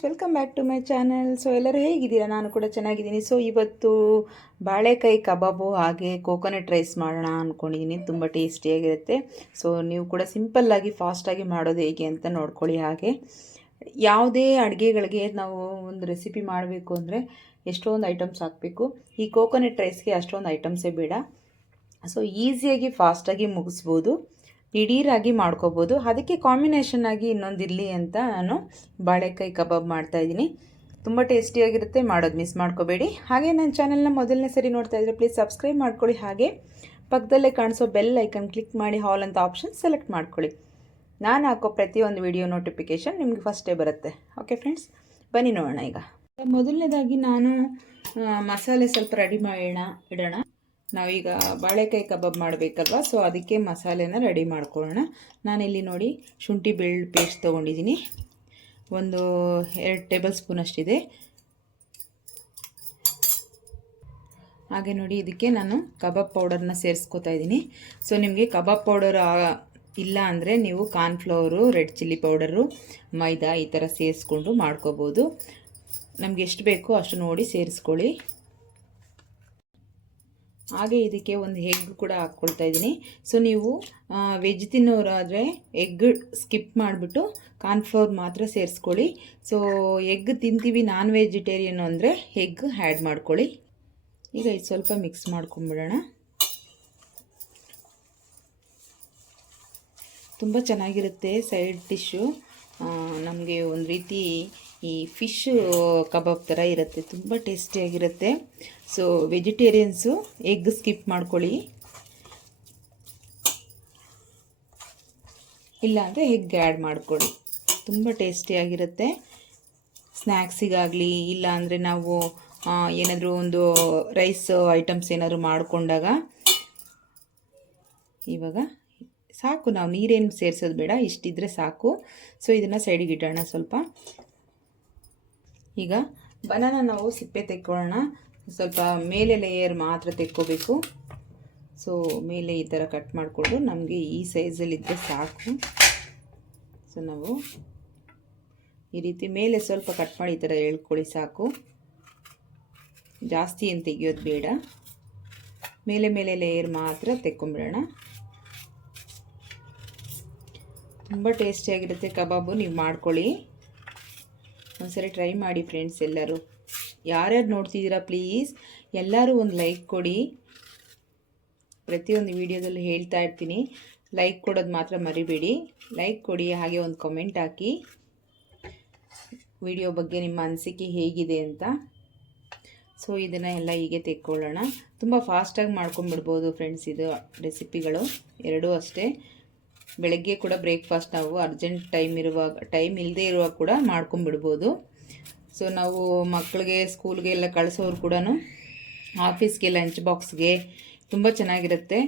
Friends welcome back to my channel so ಎಲ್ಲರೂ ಹೇಗಿದ್ದೀರಾ? ನಾನು ಕೂಡ ಚೆನ್ನಾಗಿದ್ದೀನಿ. ಸೊ ಇವತ್ತು ಬಾಳೆಕಾಯಿ ಕಬಾಬು ಹಾಗೆ ಕೋಕೋನಟ್ ರೈಸ್ ಮಾಡೋಣ ಅಂದ್ಕೊಂಡಿದ್ದೀನಿ ತುಂಬ ಟೇಸ್ಟಿಯಾಗಿರುತ್ತೆ ಸೊ ನೀವು ಕೂಡ ಸಿಂಪಲ್ಲಾಗಿ ಫಾಸ್ಟಾಗಿ ಮಾಡೋದು ಹೇಗೆ ಅಂತ ನೋಡ್ಕೊಳ್ಳಿ ಹಾಗೆ. ಯಾವುದೇ ಅಡುಗೆಗಳಿಗೆ ನಾವು ಒಂದು ರೆಸಿಪಿ ಮಾಡಬೇಕು ಅಂದರೆ ಎಷ್ಟೊಂದು ಐಟಮ್ಸ್ ಹಾಕಬೇಕು. ಈ ಕೋಕೋನಟ್ ರೈಸ್ಗೆ ಅಷ್ಟೊಂದು ಐಟಮ್ಸೇ ಬೇಡ. ಸೊ ಈಸಿಯಾಗಿ ಫಾಸ್ಟಾಗಿ ಮುಗಿಸ್ಬೋದು. ದಿಢೀರಾಗಿ ಮಾಡ್ಕೋಬೋದು. ಅದಕ್ಕೆ ಕಾಂಬಿನೇಷನ್ ಆಗಿ ಇನ್ನೊಂದು ಇರಲಿ ಅಂತ ನಾನು ಬಾಳೆಕಾಯಿ ಕಬಾಬ್ ಮಾಡ್ತಾಯಿದ್ದೀನಿ ತುಂಬ ಟೇಸ್ಟಿಯಾಗಿರುತ್ತೆ ಮಾಡೋದು ಮಿಸ್ ಮಾಡ್ಕೋಬೇಡಿ. ಹಾಗೆ ನನ್ನ ಚಾನಲ್ನ ಮೊದಲನೇ ಸರಿ ನೋಡ್ತಾ ಇದ್ದರೆ ಪ್ಲೀಸ್ ಸಬ್ಸ್ಕ್ರೈಬ್ ಮಾಡ್ಕೊಳ್ಳಿ. ಹಾಗೆ ಪಕ್ಕದಲ್ಲೇ ಕಾಣಿಸೋ ಬೆಲ್ ಐಕನ್ ಕ್ಲಿಕ್ ಮಾಡಿ ಹಾಲ್ ಅಂತ ಆಪ್ಷನ್ ಸೆಲೆಕ್ಟ್ ಮಾಡ್ಕೊಳ್ಳಿ. ನಾನು ಹಾಕೋ ಪ್ರತಿಯೊಂದು ವಿಡಿಯೋ ನೋಟಿಫಿಕೇಷನ್ ನಿಮಗೆ ಫಸ್ಟೇ ಬರುತ್ತೆ. ಓಕೆ ಫ್ರೆಂಡ್ಸ್ ಬನ್ನಿ ನೋಡೋಣ ಈಗ. ಮೊದಲನೇದಾಗಿ ನಾನು ಮಸಾಲೆ ಸ್ವಲ್ಪ ರೆಡಿ ಮಾಡೋಣ, ಇಡೋಣ. ನಾವೀಗ ಬಾಳೆಕಾಯಿ ಕಬಾಬ್ ಮಾಡಬೇಕಲ್ವ? ಸೊ ಅದಕ್ಕೆ ಮಸಾಲೆನ ರೆಡಿ ಮಾಡ್ಕೊಳ್ಳೋಣ. ನಾನಿಲ್ಲಿ ನೋಡಿ ಶುಂಠಿ ಬೆಳ್ಳುಳ್ಳಿ ಪೇಸ್ಟ್ ತೊಗೊಂಡಿದ್ದೀನಿ. ಒಂದು ಎರಡು ಟೇಬಲ್ ಸ್ಪೂನ್ ಅಷ್ಟಿದೆ. ಹಾಗೆ ನೋಡಿ ಇದಕ್ಕೆ ನಾನು ಕಬಾಬ್ ಪೌಡರ್ನ ಸೇರಿಸ್ಕೊತಾ ಇದ್ದೀನಿ. ಸೊ ನಿಮಗೆ ಕಬಾಬ್ ಪೌಡರ್ ಇಲ್ಲ ಅಂದರೆ ನೀವು cornflour red chilli powder maida ಈ ಥರ ಸೇರಿಸ್ಕೊಂಡು ಮಾಡ್ಕೋಬೋದು. ನಮಗೆ ಎಷ್ಟು ಬೇಕೋ ಅಷ್ಟು ನೋಡಿ ಸೇರಿಸ್ಕೊಳ್ಳಿ. ಹಾಗೆ ಇದಕ್ಕೆ ಒಂದು ಎಗ್ ಕೂಡ ಹಾಕ್ಕೊಳ್ತಾ ಇದ್ದೀನಿ. ಸೊ ನೀವು ವೆಜ್ ತಿನ್ನೋರಾದರೆ ಎಗ್ ಸ್ಕಿಪ್ ಮಾಡಿಬಿಟ್ಟು ಕಾರ್ನ್ಫ್ಲೋರ್ ಮಾತ್ರ ಸೇರಿಸ್ಕೊಳ್ಳಿ. ಸೊ ಎಗ್ ತಿಂತೀವಿ ನಾನ್ ವೆಜಿಟೇರಿಯನ್ ಅಂದರೆ ಎಗ್ ಆ್ಯಡ್ ಮಾಡ್ಕೊಳ್ಳಿ. ಈಗ ಇದು ಸ್ವಲ್ಪ ಮಿಕ್ಸ್ ಮಾಡ್ಕೊಂಬಿಡೋಣ. ತುಂಬ ಚೆನ್ನಾಗಿರುತ್ತೆ ಸೈಡ್ ಡಿಶ್ಶು ನಮಗೆ ಒಂದು ರೀತಿ ಈ ಫಿಶ್ ಕಬಾಬ್ ಥರ ಇರುತ್ತೆ, ತುಂಬ ಟೇಸ್ಟಿಯಾಗಿರುತ್ತೆ ಸೊ ವೆಜಿಟೇರಿಯನ್ಸು ಎಗ್ ಸ್ಕಿಪ್ ಮಾಡ್ಕೊಳ್ಳಿ. ಇಲ್ಲಾಂದರೆ ಎಗ್ ಆ್ಯಡ್ ಮಾಡ್ಕೊಳ್ಳಿ. ತುಂಬ ಟೇಸ್ಟಿಯಾಗಿರುತ್ತೆ ಸ್ನ್ಯಾಕ್ಸಿಗಾಗಲಿ ಇಲ್ಲ ಅಂದರೆ ನಾವು ಏನಾದರೂ ಒಂದು ರೈಸ್ ಐಟಮ್ಸ್ ಏನಾದರೂ ಮಾಡಿಕೊಂಡಾಗ, ಇವಾಗ ಸಾಕು, ನಾವು ನೀರೇನು ಸೇರಿಸೋದು ಬೇಡ, ಇಷ್ಟಿದ್ರೆ ಸಾಕು. ಸೊ ಇದನ್ನು ಸೈಡಿಗೆ ಇಡೋಣ ಸ್ವಲ್ಪ. ಈಗ ಬನಾನ ನಾವು ಸಿಪ್ಪೆ ತೆಕ್ಕೊಳ್ಳೋಣ. ಸ್ವಲ್ಪ ಮೇಲೆ ಲೇಯರ್ ಮಾತ್ರ ತೆಕ್ಕೋಬೇಕು. ಸೊ ಮೇಲೆ ಈ ಥರ ಕಟ್ ಮಾಡಿಕೊಂಡು. ನಮಗೆ ಈ ಸೈಜಲ್ಲಿದ್ದರೆ ಸಾಕು. ಸೊ ನಾವು ಈ ರೀತಿ ಮೇಲೆ ಸ್ವಲ್ಪ ಕಟ್ ಮಾಡಿ ಈ ಥರ ಹೇಳ್ಕೊಳ್ಳಿ ಸಾಕು. ಜಾಸ್ತಿ ಏನು ತೆಗಿಯೋದು ಬೇಡ. ಮೇಲೆ ಮೇಲೆ ಲೇಯರ್ ಮಾತ್ರ ತೆಕ್ಕೊಂಬಿಡೋಣ. ತುಂಬ ಟೇಸ್ಟಿಯಾಗಿರುತ್ತೆ ಕಬಾಬು, ನೀವು ಮಾಡ್ಕೊಳ್ಳಿ. ಒಂದ್ಸರಿ ಟ್ರೈ ಮಾಡಿ ಫ್ರೆಂಡ್ಸ್ ಎಲ್ಲರೂ. ಯಾರ್ಯಾರು ನೋಡ್ತಿದ್ದೀರಾ ಪ್ಲೀಸ್ ಎಲ್ಲರೂ ಒಂದು ಲೈಕ್ ಕೊಡಿ. ಪ್ರತಿಯೊಂದು ವಿಡಿಯೋದಲ್ಲೂ ಹೇಳ್ತಾ ಇರ್ತೀನಿ. ಲೈಕ್ ಕೊಡೋದು ಮಾತ್ರ ಮರಿಬೇಡಿ. ಲೈಕ್ ಕೊಡಿ, ಹಾಗೆ ಒಂದು ಕಮೆಂಟ್ ಹಾಕಿ. ವಿಡಿಯೋ ಬಗ್ಗೆ ನಿಮ್ಮ ಅನಿಸಿಕೆ ಹೇಗಿದೆ ಅಂತ. ಸೊ ಇದನ್ನು ಎಲ್ಲ ಹೀಗೆ ತೆಕ್ಕೊಳ್ಳೋಣ. ತುಂಬ ಫಾಸ್ಟಾಗಿ ಮಾಡ್ಕೊಂಬಿಡ್ಬೋದು ಫ್ರೆಂಡ್ಸ್ ಇದು ರೆಸಿಪಿಗಳು ಎರಡೂ ಅಷ್ಟೇ. ಬೆಳಗ್ಗೆ ಕೂಡ ಬ್ರೇಕ್ಫಾಸ್ಟ್ ನಾವು ಅರ್ಜೆಂಟ್ ಟೈಮ್ ಇರುವಾಗ, ಟೈಮ್ ಇಲ್ಲದೆ ಇರುವಾಗ ಕೂಡ ಮಾಡ್ಕೊಂಬಿಡ್ಬೋದು ಸೊ ನಾವು ಮಕ್ಕಳಿಗೆ, ಸ್ಕೂಲ್ಗೆ ಎಲ್ಲ ಕಳಿಸೋರು ಕೂಡ ಆಫೀಸ್ಗೆ, ಲಂಚ್ ಬಾಕ್ಸ್ಗೆ ತುಂಬ ಚೆನ್ನಾಗಿರುತ್ತೆ.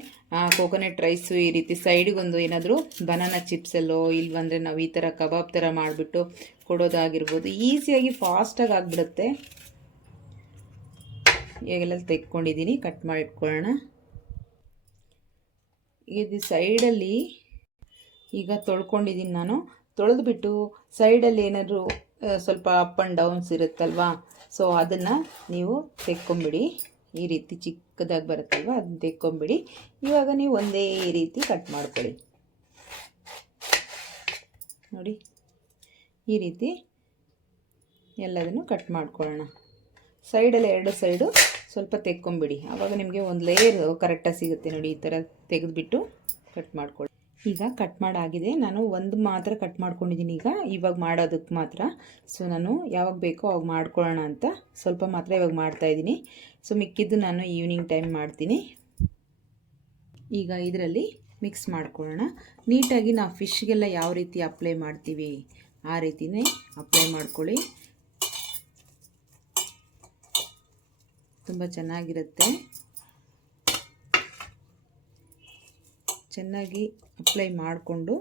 ಕೋಕೋನಟ್ ರೈಸು ಈ ರೀತಿ ಸೈಡಿಗೊಂದು ಏನಾದರೂ ಬನಾನಾ ಚಿಪ್ಸಲ್ಲೋ, ಇಲ್ವಂದರೆ ನಾವು ಈ ಥರ ಕಬಾಬ್ ಥರ ಮಾಡಿಬಿಟ್ಟು ಕೊಡೋದಾಗಿರ್ಬೋದು. ಈಸಿಯಾಗಿ ಫಾಸ್ಟಾಗಿ ಆಗಿಬಿಡುತ್ತೆ. ಈಗೆಲ್ಲ ತೆಕ್ಕೊಂಡಿದ್ದೀನಿ, ಕಟ್ ಮಾಡಿಟ್ಕೊಳ್ಳೋಣ. ಇದು ಸೈಡಲ್ಲಿ ಈಗ ತೊಳ್ಕೊಂಡಿದ್ದೀನಿ ನಾನು. ತೊಳೆದ್ಬಿಟ್ಟು ಸೈಡಲ್ಲಿ ಏನಾದರೂ ಸ್ವಲ್ಪ ಅಪ್ ಆ್ಯಂಡ್ ಡೌನ್ಸ್ ಇರುತ್ತಲ್ವಾ? ಸೊ ಅದನ್ನು ನೀವು ತೆಕ್ಕೊಂಬಿಡಿ. ಈ ರೀತಿ ಚಿಕ್ಕದಾಗಿ ಬರುತ್ತಲ್ವ? ಅದನ್ನ ತೆಕ್ಕೊಂಬಿಡಿ. ಇವಾಗ ನೀವು ಒಂದೇ ರೀತಿ ಕಟ್ ಮಾಡ್ಕೊಳ್ಳಿ. ನೋಡಿ. ಈ ರೀತಿ ಎಲ್ಲದನ್ನು ಕಟ್ ಮಾಡ್ಕೊಳ್ಳೋಣ. ಸೈಡಲ್ಲಿ ಎರಡು ಸೈಡು ಸ್ವಲ್ಪ ತೆಕ್ಕೊಂಬಿಡಿ. ಆವಾಗ ನಿಮಗೆ ಒಂದು ಲೇಯರ್ ಕರೆಕ್ಟಾಗಿ ಸಿಗುತ್ತೆ ನೋಡಿ ಈ ಥರ ತೆಗೆದುಬಿಟ್ಟು ಕಟ್ ಮಾಡ್ಕೊಳ್ಳಿ. ಈಗ ಕಟ್ ಮಾಡಾಗಿದೆ. ನಾನು ಒಂದು ಮಾತ್ರ ಕಟ್ ಮಾಡ್ಕೊಂಡಿದ್ದೀನಿ ಈಗ. ಇವಾಗ ಮಾಡೋದಕ್ಕೆ ಮಾತ್ರ. ಸೊ ನಾನು ಯಾವಾಗ ಬೇಕೋ ಅವಾಗ ಮಾಡ್ಕೊಳ್ಳೋಣ ಅಂತ ಸ್ವಲ್ಪ ಮಾತ್ರ ಇವಾಗ ಮಾಡ್ತಾಯಿದ್ದೀನಿ ಸೊ ಮಿಕ್ಕಿದ್ದು ನಾನು ಈವ್ನಿಂಗ್ ಟೈಮ್ ಮಾಡ್ತೀನಿ. ಈಗ ಇದರಲ್ಲಿ ಮಿಕ್ಸ್ ಮಾಡ್ಕೊಳ್ಳೋಣ. ನೀಟಾಗಿ ನಾವು ಫಿಶ್ಗೆಲ್ಲ ಯಾವ ರೀತಿ ಅಪ್ಲೈ ಮಾಡ್ತೀವಿ, ಆ ರೀತಿನೇ ಅಪ್ಲೈ ಮಾಡ್ಕೊಳ್ಳಿ. ತುಂಬ ಚೆನ್ನಾಗಿರುತ್ತೆ. ಚೆನ್ನಾಗಿ ಅಪ್ಲೈ ಮಾಡಿಕೊಂಡು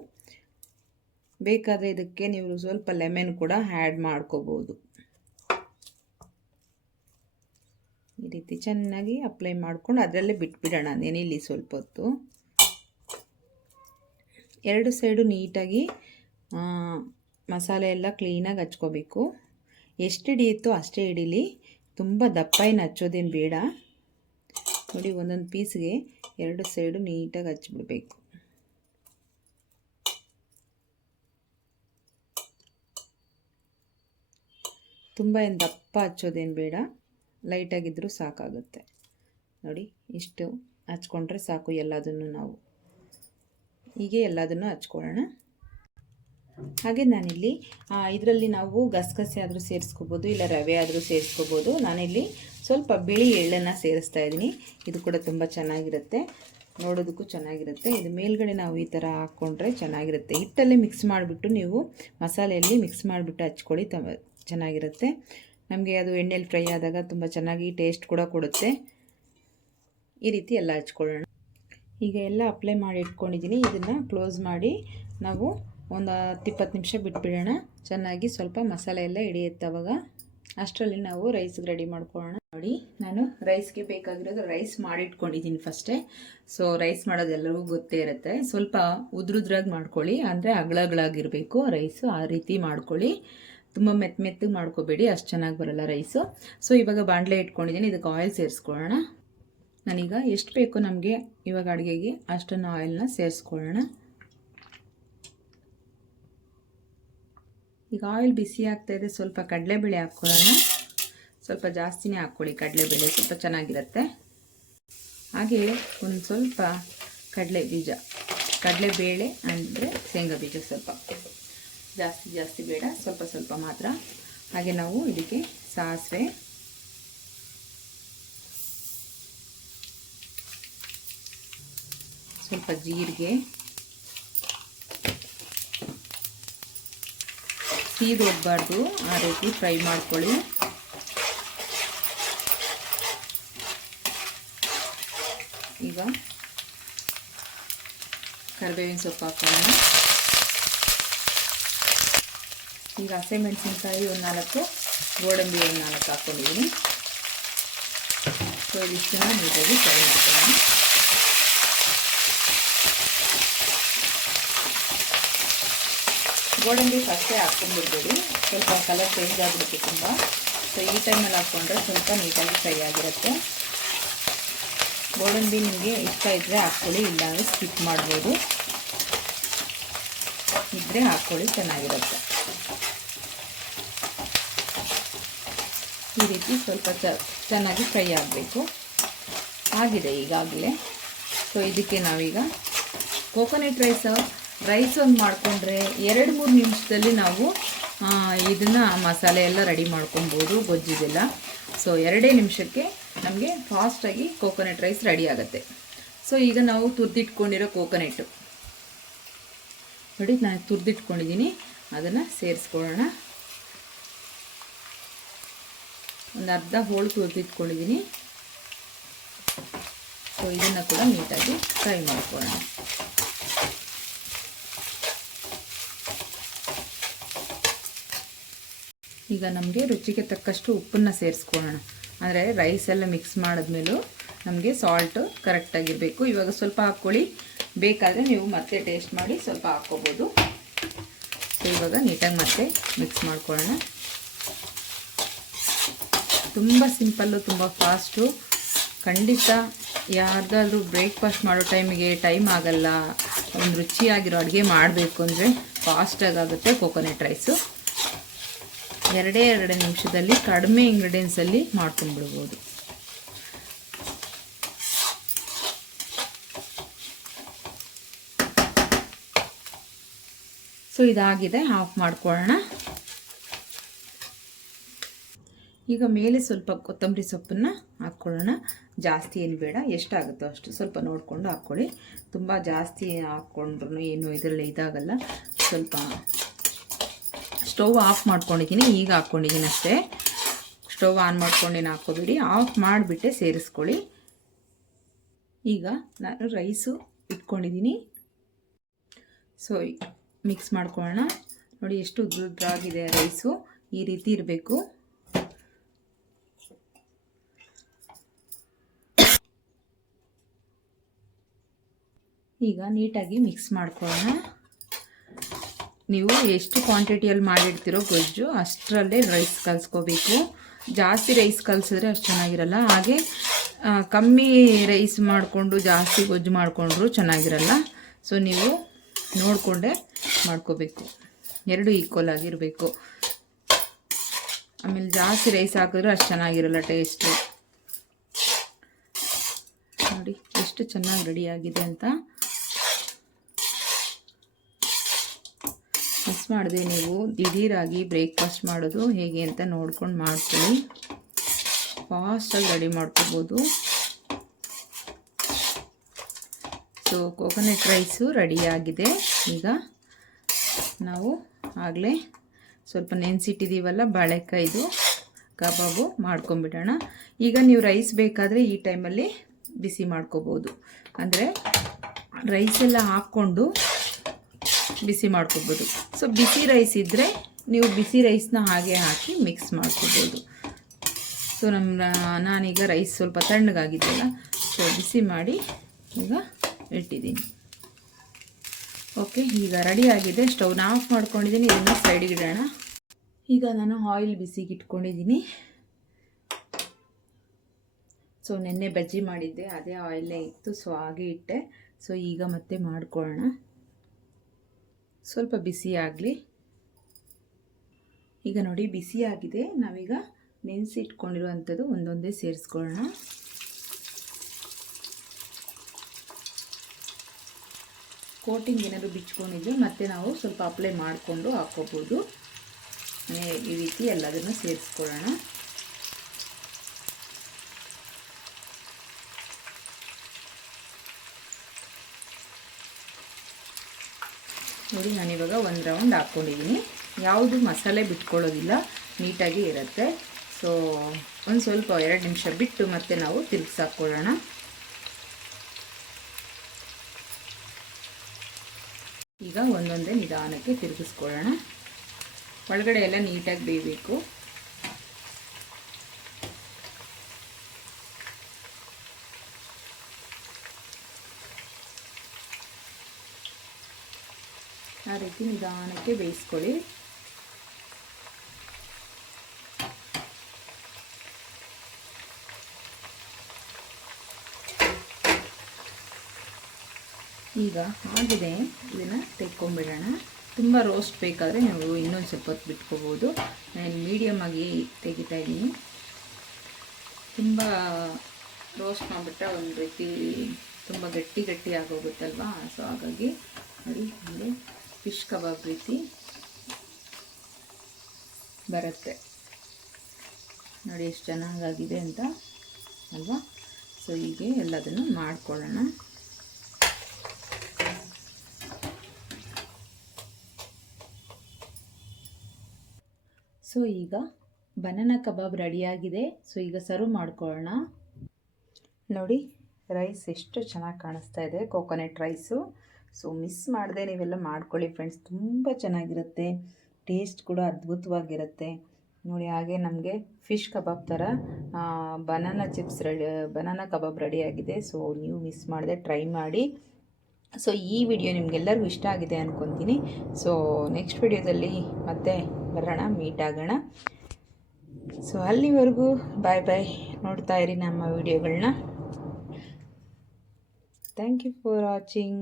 ಬೇಕಾದರೆ ಇದಕ್ಕೆ ನೀವು ಸ್ವಲ್ಪ ಲೆಮನ್ ಕೂಡ ಆ್ಯಡ್ ಮಾಡ್ಕೋಬೋದು. ಈ ರೀತಿ ಚೆನ್ನಾಗಿ ಅಪ್ಲೈ ಮಾಡ್ಕೊಂಡು ಅದರಲ್ಲೇ ಬಿಟ್ಬಿಡೋಣ ನೆನೆಯಲ್ಲಿ ಸ್ವಲ್ಪ ಹೊತ್ತು. ಎರಡು ಸೈಡು ನೀಟಾಗಿ ಮಸಾಲೆ ಎಲ್ಲ ಕ್ಲೀನಾಗಿ ಹಚ್ಕೋಬೇಕು. ಎಷ್ಟು ಹಿಡಿಯುತ್ತೋ ಅಷ್ಟೇ ಹಿಡೀಲಿ. ತುಂಬ ದಪ್ಪ ಏನು ಹಚ್ಚೋದೇನು ಬೇಡ. ನೋಡಿ ಒಂದೊಂದು ಪೀಸ್ಗೆ ಎರಡು ಸೈಡು ನೀಟಾಗಿ ಹಚ್ಬಿಡ್ಬೇಕು. ತುಂಬ ಏನು ದಪ್ಪ ಹಚ್ಚೋದೇನು ಬೇಡ ಲೈಟಾಗಿದ್ದರೂ ಸಾಕಾಗುತ್ತೆ. ನೋಡಿ, ಇಷ್ಟು ಹಚ್ಕೊಂಡ್ರೆ ಸಾಕು ಎಲ್ಲದನ್ನು ನಾವು. ಹೀಗೆ ಎಲ್ಲದನ್ನು ಹಚ್ಕೊಳ್ಳೋಣ. ಹಾಗೆ ನಾನಿಲ್ಲಿ ಇದರಲ್ಲಿ ನಾವು ಗಸಗಸೆ ಆದರೂ ಸೇರಿಸ್ಕೋಬೋದು, ಇಲ್ಲ ರವೆ ಆದರೂ ಸೇರಿಸ್ಕೋಬೋದು. ನಾನಿಲ್ಲಿ ಸ್ವಲ್ಪ ಬಿಳಿ ಎಳ್ಳನ್ನು ಸೇರಿಸ್ತಾ ಇದ್ದೀನಿ. ಇದು ಕೂಡ ತುಂಬ ಚೆನ್ನಾಗಿರುತ್ತೆ. ನೋಡೋದಕ್ಕೂ ಚೆನ್ನಾಗಿರುತ್ತೆ. ಇದು ಮೇಲ್ಗಡೆ ನಾವು ಈ ಥರ ಹಾಕ್ಕೊಂಡ್ರೆ ಚೆನ್ನಾಗಿರುತ್ತೆ. ಹಿಟ್ಟಲ್ಲಿ ಮಿಕ್ಸ್ ಮಾಡಿಬಿಟ್ಟು ನೀವು ಮಸಾಲೆಯಲ್ಲಿ ಮಿಕ್ಸ್ ಮಾಡಿಬಿಟ್ಟು ಹಚ್ಕೊಳ್ಳಿ ತ ಚೆನ್ನಾಗಿರುತ್ತೆ. ನಮಗೆ ಅದು ಎಣ್ಣೆಲಿ ಫ್ರೈ ಆದಾಗ ತುಂಬ ಚೆನ್ನಾಗಿ ಟೇಸ್ಟ್ ಕೂಡ ಕೊಡುತ್ತೆ. ಈ ರೀತಿ ಎಲ್ಲ ಹಚ್ಕೊಳ್ಳೋಣ. ಈಗ ಎಲ್ಲ ಅಪ್ಲೈ ಮಾಡಿ ಇಟ್ಕೊಂಡಿದ್ದೀನಿ. ಇದನ್ನು ಕ್ಲೋಸ್ ಮಾಡಿ ನಾವು ಒಂದು ಹತ್ತು ಇಪ್ಪತ್ತು ನಿಮಿಷ ಬಿಟ್ಬಿಡೋಣ. ಚೆನ್ನಾಗಿ ಸ್ವಲ್ಪ ಮಸಾಲೆ ಎಲ್ಲ ಹಿಡಿಯುತ್ತೆ ಅವಾಗ. ಅಷ್ಟರಲ್ಲಿ ನಾವು ರೈಸ್ಗೆ ರೆಡಿ ಮಾಡ್ಕೊಳ್ಳೋಣ. ನೋಡಿ, ನಾನು ರೈಸ್ಗೆ ಬೇಕಾಗಿರೋದು ರೈಸ್ ಮಾಡಿಟ್ಕೊಂಡಿದ್ದೀನಿ ಫಸ್ಟೇ. ಸೊ ರೈಸ್ ಮಾಡೋದು ಎಲ್ಲರಿಗೂ ಗೊತ್ತೇ ಇರುತ್ತೆ. ಸ್ವಲ್ಪ ಉದ್ರುದ್ರಾಗಿ ಮಾಡ್ಕೊಳ್ಳಿ. ಅಂದರೆ ಅಗಳಗಳಾಗಿರಬೇಕು ರೈಸು ಆ ರೀತಿ ಮಾಡ್ಕೊಳ್ಳಿ. ತುಂಬ ಮೆತ್ತ ಮೆತ್ತಗೆ ಮಾಡ್ಕೋಬೇಡಿ. ಅಷ್ಟು ಚೆನ್ನಾಗಿ ಬರೋಲ್ಲ ರೈಸು ಸೊ ಇವಾಗ ಬಾಣಲೆ ಇಟ್ಕೊಂಡಿದ್ದೀನಿ. ಇದಕ್ಕೆ ಆಯಿಲ್ ಸೇರಿಸ್ಕೊಳ್ಳೋಣ. ನಾನೀಗ ಎಷ್ಟು ಬೇಕು ನಮಗೆ ಇವಾಗ ಅಡುಗೆಗೆ ಅಷ್ಟನ್ನು ಆಯಿಲ್ನ ಸೇರಿಸ್ಕೊಳ್ಳೋಣ. ಈಗ ಆಯಿಲ್ ಬಿಸಿ ಆಗ್ತಾ ಇದೆ, ಸ್ವಲ್ಪ ಕಡಲೆಬೇಳೆ ಹಾಕ್ಕೊಳ್ಳೋಣ. ಸ್ವಲ್ಪ ಜಾಸ್ತಿನೇ ಹಾಕ್ಕೊಳ್ಳಿ ಕಡಲೆಬೇಳೆ, ಸ್ವಲ್ಪ ಚೆನ್ನಾಗಿರುತ್ತೆ. ಹಾಗೆ ಒಂದು ಸ್ವಲ್ಪ ಕಡಲೆ ಬೀಜ, ಕಡಲೆಬೇಳೆ ಅಂದರೆ ಶೇಂಗಾ ಬೀಜ ಸ್ವಲ್ಪ. ಜಾಸ್ತಿ ಜಾಸ್ತಿ ಬೇಡ, ಸ್ವಲ್ಪ ಸ್ವಲ್ಪ ಮಾತ್ರ. ಹಾಗೆ ನಾವು ಇದಕ್ಕೆ ಸಾಸಿವೆ ಸ್ವಲ್ಪ ಜೀರಿಗೆ ಸೀದು ಹೋಗ್ಬಾರ್ದು ಆ ರೀತಿ ಫ್ರೈ ಮಾಡ್ಕೊಳ್ಳಿ. ಈಗ ಕರಿಬೇವಿನ ಸೊಪ್ಪು ಹಾಕೋಣ. ಈಗ ಹಸಿಮೆಣಸಿನ್ಕಾಯಿ ಒಂದು ನಾಲ್ಕು, ಗೋಡಂಬಿ ಒಂದು ನಾಲ್ಕು ಹಾಕ್ಕೊಂಡಿದ್ದೀನಿ ಸೊ ಇದಿಷ್ಟನ್ನು ನೀಟಾಗಿ ಫ್ರೈ ಮಾಡ್ಕೊಳ್ಳೋಣ. ಗೋಡಂಬಿ ಫಸ್ಟೇ ಹಾಕ್ಕೊಂಡ್ಬಿಡ್ಬೇಡಿ. ಸ್ವಲ್ಪ ಕಲರ್ ಚೇಂಜ್ ಆಗಿಬಿಡುತ್ತೆ ತುಂಬ. ಸೊ ಈ ಟೈಮಲ್ಲಿ ಹಾಕ್ಕೊಂಡ್ರೆ ಸ್ವಲ್ಪ ನೀಟಾಗಿ ಫ್ರೈ ಆಗಿರುತ್ತೆ. ಗೋಡಂಬಿ ನಿಮಗೆ ಇಷ್ಟ ಇದ್ದರೆ ಹಾಕ್ಕೊಳ್ಳಿ, ಇಲ್ಲಾಂದರೆ ಸ್ಕಿಪ್ ಮಾಡ್ಬೋದು. ಇದ್ದರೆ ಹಾಕ್ಕೊಳ್ಳಿ, ಚೆನ್ನಾಗಿರುತ್ತೆ. ಈ ರೀತಿ ಸ್ವಲ್ಪ ಚೆನ್ನಾಗಿ ಫ್ರೈ ಆಗಬೇಕು. ಆಗಿದೆ ಈಗಾಗಲೇ. ಸೊ ಇದಕ್ಕೆ ನಾವೀಗ ಕೋಕೋನಟ್ ರೈಸ್ ರೈಸ್ ಒಂದು ಮಾಡಿಕೊಂಡ್ರೆ ಎರಡು ಮೂರು ನಿಮಿಷದಲ್ಲಿ ನಾವು ಇದನ್ನು ಮಸಾಲೆ ಎಲ್ಲ ರೆಡಿ ಮಾಡ್ಕೊಬೋದು ಗೊಜ್ಜಿದೆಲ್ಲ. ಸೊ ಎರಡೇ ನಿಮಿಷಕ್ಕೆ ನಮಗೆ ಫಾಸ್ಟಾಗಿ ಕೋಕೋನಟ್ ರೈಸ್ ರೆಡಿ ಆಗುತ್ತೆ. ಸೊ ಈಗ ನಾವು ತುರ್ದಿಟ್ಕೊಂಡಿರೋ ಕೋಕೋನೆಟ್ಟು ನೋಡಿ, ನಾನು ತುರ್ದಿಟ್ಕೊಂಡಿದ್ದೀನಿ. ಅದನ್ನು ಸೇರಿಸ್ಕೊಳ್ಳೋಣ. ಒಂದು ಅರ್ಧ ಹೋಳು ತುರ್ದಿಟ್ಕೊಂಡಿದ್ದೀನಿ. ಸೊ ಇದನ್ನು ಕೂಡ ನೀಟಾಗಿ ಫ್ರೈ ಮಾಡ್ಕೊಳ್ಳೋಣ. ಈಗ ನಮಗೆ ರುಚಿಗೆ ತಕ್ಕಷ್ಟು ಉಪ್ಪನ್ನು ಸೇರಿಸ್ಕೊಳ್ಳೋಣ. ಅಂದರೆ ರೈಸ್ ಎಲ್ಲ ಮಿಕ್ಸ್ ಮಾಡಿದ್ಮೇಲೂ ನಮಗೆ ಸಾಲ್ಟು ಕರೆಕ್ಟಾಗಿರಬೇಕು ಇವಾಗ ಸ್ವಲ್ಪ ಹಾಕ್ಕೊಳ್ಳಿ. ಬೇಕಾದರೆ ನೀವು ಮತ್ತೆ ಟೇಸ್ಟ್ ಮಾಡಿ ಸ್ವಲ್ಪ ಹಾಕ್ಕೋಬೋದು. ಸೊ ಇವಾಗ ನೀಟಾಗಿ ಮತ್ತೆ ಮಿಕ್ಸ್ ಮಾಡ್ಕೊಳ್ಳೋಣ. ತುಂಬ ಸಿಂಪಲ್ಲು ತುಂಬ ಫಾಸ್ಟು ಖಂಡಿತ ಯಾರಿಗಾದ್ರೂ ಬ್ರೇಕ್ಫಾಸ್ಟ್ ಮಾಡೋ ಟೈಮಿಗೆ ಟೈಮ್ ಆಗಲ್ಲ. ಒಂದು ರುಚಿಯಾಗಿರೋ ಅಡುಗೆ ಮಾಡಬೇಕು ಅಂದರೆ ಫಾಸ್ಟಾಗುತ್ತೆ ಕೋಕೋನಟ್ ರೈಸು ಎರಡೇ ಎರಡು ನಿಮಿಷದಲ್ಲಿ ಕಡಿಮೆ ಇಂಗ್ರೀಡಿಯೆಂಟ್ಸಲ್ಲಿ ಮಾಡ್ಕೊಂಡ್ಬಿಡ್ಬೋದು. ಸೊ ಇದಾಗಿದೆ ಆಫ್ ಮಾಡ್ಕೊಳ್ಳೋಣ. ಈಗ ಮೇಲೆ ಸ್ವಲ್ಪ ಕೊತ್ತಂಬರಿ ಸೊಪ್ಪನ್ನು ಹಾಕ್ಕೊಳ್ಳೋಣ. ಜಾಸ್ತಿ ಏನು ಬೇಡ, ಎಷ್ಟಾಗುತ್ತೋ ಅಷ್ಟು ಸ್ವಲ್ಪ ನೋಡಿಕೊಂಡು ಹಾಕ್ಕೊಳ್ಳಿ. ತುಂಬ ಜಾಸ್ತಿ ಹಾಕ್ಕೊಂಡ್ರು ಏನು ಇದರಲ್ಲಿ ಇದಾಗಲ್ಲ, ಸ್ವಲ್ಪ ಸ್ಟವ್ ಆಫ್ ಮಾಡ್ಕೊಂಡಿದ್ದೀನಿ, ಈಗ ಹಾಕ್ಕೊಂಡಿದ್ದೀನಿ ಅಷ್ಟೇ. ಸ್ಟೌವ್ ಆನ್ ಮಾಡ್ಕೊಂಡೇನು ಹಾಕೋಬೇಡಿ ಆಫ್ ಮಾಡಿಬಿಟ್ಟೆ ಸೇರಿಸ್ಕೊಳ್ಳಿ. ಈಗ ನಾನು ರೈಸು ಇಟ್ಕೊಂಡಿದ್ದೀನಿ. ಸೊ ಮಿಕ್ಸ್ ಮಾಡ್ಕೊಳ್ಳೋಣ. ನೋಡಿ ಎಷ್ಟು ಉದ್ದುದ್ರಾಗಿದೆ ರೈಸು, ಈ ರೀತಿ ಇರಬೇಕು. ಈಗ ನೀಟಾಗಿ ಮಿಕ್ಸ್ ಮಾಡ್ಕೊಳ್ಳೋಣ. ನೀವು ಎಷ್ಟು ಕ್ವಾಂಟಿಟಿಯಲ್ಲಿ ಮಾಡಿರ್ತೀರೋ ಗೊಜ್ಜು, ಅಷ್ಟರಲ್ಲೇ ರೈಸ್ ಕಲಿಸ್ಕೋಬೇಕು. ಜಾಸ್ತಿ ರೈಸ್ ಕಲಿಸಿದ್ರೆ ಅಷ್ಟು ಚೆನ್ನಾಗಿರಲ್ಲ. ಹಾಗೆ ಕಮ್ಮಿ ರೈಸ್ ಮಾಡಿಕೊಂಡು ಜಾಸ್ತಿ ಗೊಜ್ಜು ಮಾಡಿಕೊಂಡ್ರು ಚೆನ್ನಾಗಿರಲ್ಲ. ಸೊ ನೀವು ನೋಡಿಕೊಂಡೇ ಮಾಡ್ಕೋಬೇಕು. ಎರಡು ಈಕ್ವಲ್ ಆಗಿರಬೇಕು. ಆಮೇಲೆ ಜಾಸ್ತಿ ರೈಸ್ ಹಾಕಿದ್ರೆ ಅಷ್ಟು ಚೆನ್ನಾಗಿರಲ್ಲ ಟೇಸ್ಟು ನೋಡಿ, ಎಷ್ಟು ಚೆನ್ನಾಗಿ ರೆಡಿಯಾಗಿದೆ ಅಂತ ಮಿಸ್ ಮಾಡಿದೆ ನೀವು? ದಿಢೀರಾಗಿ ಬ್ರೇಕ್ಫಾಸ್ಟ್ ಮಾಡೋದು ಹೇಗೆ ಅಂತ ನೋಡ್ಕೊಂಡು ಮಾಡ್ಕೊಳ್ಳಿ ಫಾಸ್ಟಾಗಿ ರೆಡಿ ಮಾಡ್ಕೋಬೋದು. ಸೊ ಕೋಕೋನಟ್ ರೈಸು ರೆಡಿಯಾಗಿದೆ ಈಗ ನಾವು ಆಗಲೇ ಸ್ವಲ್ಪ ನೆನೆಸಿಟ್ಟಿದ್ದೀವಲ್ಲ ಬಾಳೆಕಾಯ್ದು, ಕಬಾಬು ಮಾಡ್ಕೊಂಬಿಡೋಣ ಈಗ ನೀವು ರೈಸ್ ಬೇಕಾದರೆ ಈ ಟೈಮಲ್ಲಿ ಬಿಸಿ ಮಾಡ್ಕೋಬೋದು. ಅಂದರೆ ರೈಸ್ ಎಲ್ಲ ಹಾಕ್ಕೊಂಡು ಬಿಸಿ ಮಾಡ್ಕೋಬೋದು. ಸೊ ಬಿಸಿ ರೈಸ್ ಇದ್ದರೆ ನೀವು ಬಿಸಿ ರೈಸ್ನ ಹಾಗೆ ಹಾಕಿ ಮಿಕ್ಸ್ ಮಾಡ್ಕೋಬೋದು. ಸೊ ನಮ್ಮ ನಾನೀಗ ರೈಸ್ ಸ್ವಲ್ಪ ತಣ್ಣಗಾಗಿದ್ದಲ್ಲ ಸೊ ಬಿಸಿ ಮಾಡಿ ಈಗ ಇಟ್ಟಿದ್ದೀನಿ. ಓಕೆ ಈಗ ರೆಡಿ ಆಗಿದೆ. ಸ್ಟವ್ನ ಆಫ್ ಮಾಡ್ಕೊಂಡಿದ್ದೀನಿ. ಇದನ್ನು ಸೈಡಿಗೆ ಇಡೋಣ. ಈಗ ನಾನು ಆಯಿಲ್ ಬಿಸಿಗೆ ಇಟ್ಕೊಂಡಿದ್ದೀನಿ. ಸೊ ನೆನ್ನೆ ಬಜ್ಜಿ ಮಾಡಿದ್ದೆ, ಅದೇ ಆಯಿಲೇ ಇತ್ತು ಸೊ ಹಾಗೆ ಇಟ್ಟೆ. ಸೊ ಈಗ ಮತ್ತೆ ಮಾಡ್ಕೊಳ್ಳೋಣ. ಸ್ವಲ್ಪ ಬಿಸಿ ಆಗಲಿ. ಈಗ ನೋಡಿ ಬಿಸಿ ಆಗಿದೆ. ನಾವೀಗ ನೆನೆಸಿ ಇಟ್ಕೊಂಡಿರುವಂಥದ್ದು ಒಂದೊಂದೇ ಸೇರಿಸ್ಕೊಳ್ಳೋಣ. ಕೋಟಿಂಗ್ ಏನಾದರೂ ಬಿಚ್ಕೊಂಡಿದ್ರೆ ಮತ್ತೆ ನಾವು ಸ್ವಲ್ಪ ಅಪ್ಲೈ ಮಾಡಿಕೊಂಡು ಹಾಕ್ಕೋಬೋದು. ಈ ರೀತಿ ಎಲ್ಲದನ್ನು ಸೇರಿಸ್ಕೊಳ್ಳೋಣ ನೋಡಿ ನಾನಿವಾಗ ಒಂದು ರೌಂಡ್ ಹಾಕ್ಕೊಂಡಿದ್ದೀನಿ ಯಾವುದು ಮಸಾಲೆ ಬಿಟ್ಕೊಳ್ಳೋದಿಲ್ಲ, ನೀಟಾಗಿ ಇರುತ್ತೆ. ಸೊ ಒಂದು ಸ್ವಲ್ಪ ಎರಡು ನಿಮಿಷ ಬಿಟ್ಟು ಮತ್ತೆ ನಾವು ತಿರುಗಿಸಾಕೊಳ್ಳೋಣ ಈಗ ಒಂದೊಂದೇ ನಿಧಾನಕ್ಕೆ ತಿರುಗಿಸ್ಕೊಳ್ಳೋಣ. ಒಳಗಡೆ ಎಲ್ಲ ನೀಟಾಗಿ ಬೇಯಬೇಕು. ಆ ರೀತಿ ನಿಧಾನಕ್ಕೆ ಬೇಯಿಸ್ಕೊಳ್ಳಿ. ಈಗ ಆಗಿದೆ. ಇದನ್ನು ತೆಕ್ಕೊಂಬಿಡೋಣ. ತುಂಬ ರೋಸ್ಟ್ ಬೇಕಾದರೆ ನಾವು ಇನ್ನೊಂದು ಸ್ವಲ್ಪ ಹೊತ್ತು ಬಿಟ್ಕೋಬೋದು. ನಾನು ಮೀಡಿಯಮ್ ಆಗಿ ತೆಗಿತಾ ಇದ್ದೀನಿ. ತುಂಬ ರೋಸ್ಟ್ ಮಾಡಿಬಿಟ್ರೆ ಒಂದು ರೀತಿ ತುಂಬ ಗಟ್ಟಿ ಗಟ್ಟಿ ಆಗೋಗುತ್ತಲ್ವಾ? ಸೊ ಹಾಗಾಗಿ ನೋಡಿ ಅಂದರೆ ಫಿಶ್ ಕಬಾಬ್ ರೀತಿ ಬರುತ್ತೆ. ನೋಡಿ ಎಷ್ಟು ಚೆನ್ನಾಗಾಗಿದೆ ಅಂತ, ಅಲ್ವಾ? ಸೊ ಹೀಗೆ ಎಲ್ಲದನ್ನು ಮಾಡ್ಕೊಳ್ಳೋಣ. ಸೊ ಈಗ ಬನಾನ ಕಬಾಬ್ ರೆಡಿಯಾಗಿದೆ. ಸೊ ಈಗ ಸರ್ವ್ ಮಾಡ್ಕೊಳ್ಳೋಣ. ನೋಡಿ ರೈಸ್ ಎಷ್ಟು ಚೆನ್ನಾಗಿ ಕಾಣಿಸ್ತಾ ಇದೆ. ಕೋಕೋನಟ್ ರೈಸು ಸೊ ಮಿಸ್ ಮಾಡದೆ, ನೀವೆಲ್ಲ ಮಾಡ್ಕೊಳ್ಳಿ ಫ್ರೆಂಡ್ಸ್ ತುಂಬ ಚೆನ್ನಾಗಿರುತ್ತೆ. ಟೇಸ್ಟ್ ಕೂಡ ಅದ್ಭುತವಾಗಿರುತ್ತೆ. ನೋಡಿ, ಹಾಗೆ ನಮಗೆ ಫಿಶ್ ಕಬಾಬ್ ಥರ banana chips ready banana kebab ರೆಡಿಯಾಗಿದೆ ಸೊ ನೀವು ಮಿಸ್ ಮಾಡದೆ ಟ್ರೈ ಮಾಡಿ. ಸೊ ಈ ವಿಡಿಯೋ ನಿಮಗೆಲ್ಲರಿಗೂ ಇಷ್ಟ ಆಗಿದೆ ಅಂದ್ಕೊತೀನಿ ಸೊ ನೆಕ್ಸ್ಟ್ ವಿಡಿಯೋದಲ್ಲಿ ಮತ್ತೆ ಬರೋಣ ಮೀಟ್ ಆಗೋಣ. ಸೊ ಅಲ್ಲಿವರೆಗೂ ಬಾಯ್ ಬಾಯ್ ನೋಡ್ತಾ ಇರಿ ನಮ್ಮ ವಿಡಿಯೋಗಳನ್ನ ಥ್ಯಾಂಕ್ ಯು ಫಾರ್ ವಾಚಿಂಗ್